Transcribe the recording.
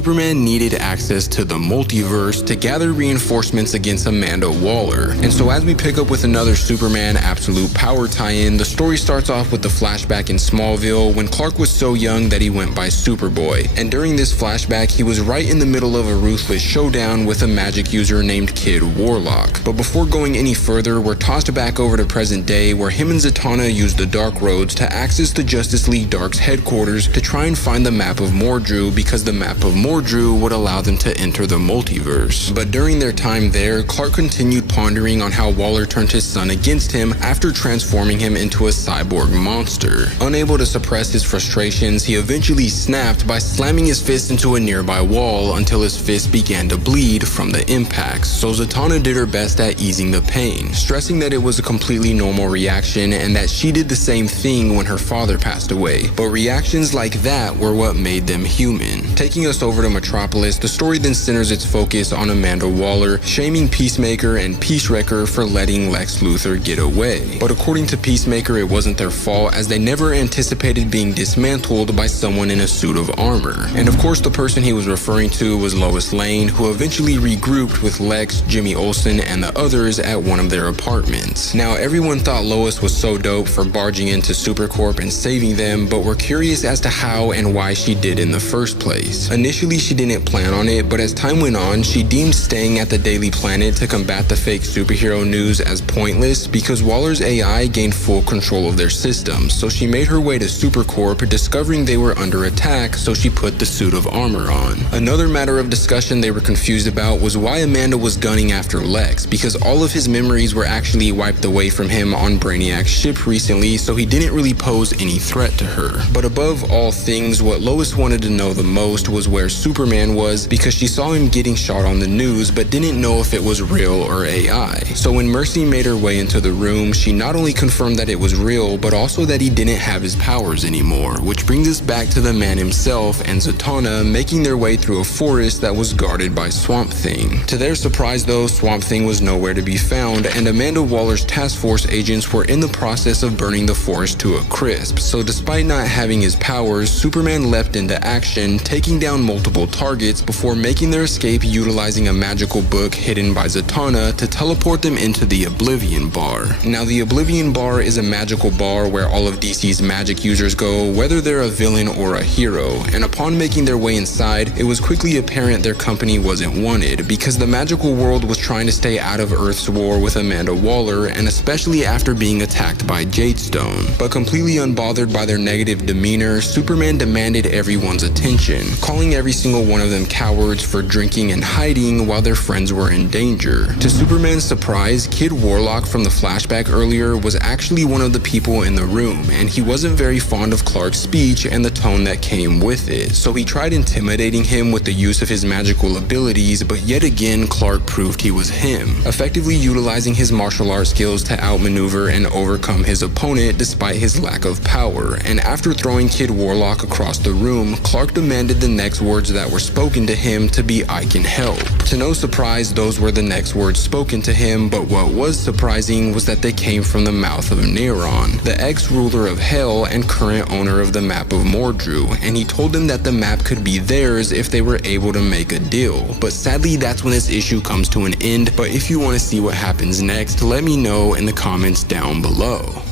Superman needed access to the multiverse to gather reinforcements against Amanda Waller. And so as we pick up with another Superman Absolute Power tie-in, the story starts off with the flashback in Smallville when Clark was so young that he went by Superboy. And during this flashback, he was right in the middle of a ruthless showdown with a magic user named Kid Warlock. But before going any further, we're tossed back over to present day where him and Zatanna use the Dark Roads to access the Justice League Dark's headquarters to try and find the map of Mordru, because the map of Mordru would allow them to enter the multiverse. But during their time there, Clark continued pondering on how Waller turned his son against him after transforming him into a cyborg monster. Unable to suppress his frustrations, he eventually snapped by slamming his fist into a nearby wall until his fist began to bleed from the impacts. So Zatanna did her best at easing the pain, stressing that it was a completely normal reaction and that she did the same thing when her father passed away. But reactions like that were what made them human. Taking us over to Metropolis, the story then centers its focus on Amanda Waller, shaming Peacemaker and Peacewrecker for letting Lex Luthor get away. But according to Peacemaker, it wasn't their fault, as they never anticipated being dismantled by someone in a suit of armor. And of course, the person he was referring to was Lois Lane, who eventually regrouped with Lex, Jimmy Olsen, and the others at one of their apartments. Now, everyone thought Lois was so dope for barging into Supercorp and saving them, but were curious as to how and why she did in the first place. Initially, she didn't plan on it, but as time went on, she deemed staying at the Daily Planet to combat the fake superhero news as pointless because Waller's AI gained full control of their systems, so she made her way to Supercorp, discovering they were under attack, so she put the suit of armor on. Another matter of discussion they were confused about was why Amanda was gunning after Lex, because all of his memories were actually wiped away from him on Brainiac's ship recently, so he didn't really pose any threat to her. But above all things, what Lois wanted to know the most was where Superman was, because she saw him getting shot on the news but didn't know if it was real or AI. So when Mercy made her way into the room, she not only confirmed that it was real, but also that he didn't have his powers anymore, which brings us back to the man himself and Zatanna making their way through a forest that was guarded by Swamp Thing. To their surprise though, Swamp Thing was nowhere to be found, and Amanda Waller's task force agents were in the process of burning the forest to a crisp. So despite not having his powers, Superman leapt into action, taking down multiple targets before making their escape utilizing a magical book hidden by Zatanna to teleport them into the Oblivion Bar. Now, the Oblivion Bar is a magical bar where all of DC's magic users go, whether they're a villain or a hero, and upon making their way inside, it was quickly apparent their company wasn't wanted, because the magical world was trying to stay out of Earth's war with Amanda Waller, and especially after being attacked by Jadestone. But completely unbothered by their negative demeanor, Superman demanded everyone's attention, calling every single one of them cowards for drinking and hiding while their friends were in danger. To Superman's surprise, Kid Warlock from the flashback earlier was actually one of the people in the room, and he wasn't very fond of Clark's speech and the tone that came with it, so he tried intimidating him with the use of his magical abilities, but yet again Clark proved he was him, effectively utilizing his martial arts skills to outmaneuver and overcome his opponent despite his lack of power. And after throwing Kid Warlock across the room, Clark demanded the next words that were spoken to him to be "I can help." To no surprise, those were the next words spoken to him, but what was surprising was that they came from the mouth of Neron, the ex-ruler of Hell and current owner of the map of Mordru, and he told them that the map could be theirs if they were able to make a deal. But sadly, that's when this issue comes to an end. But if you want to see what happens next, let me know in the comments down below.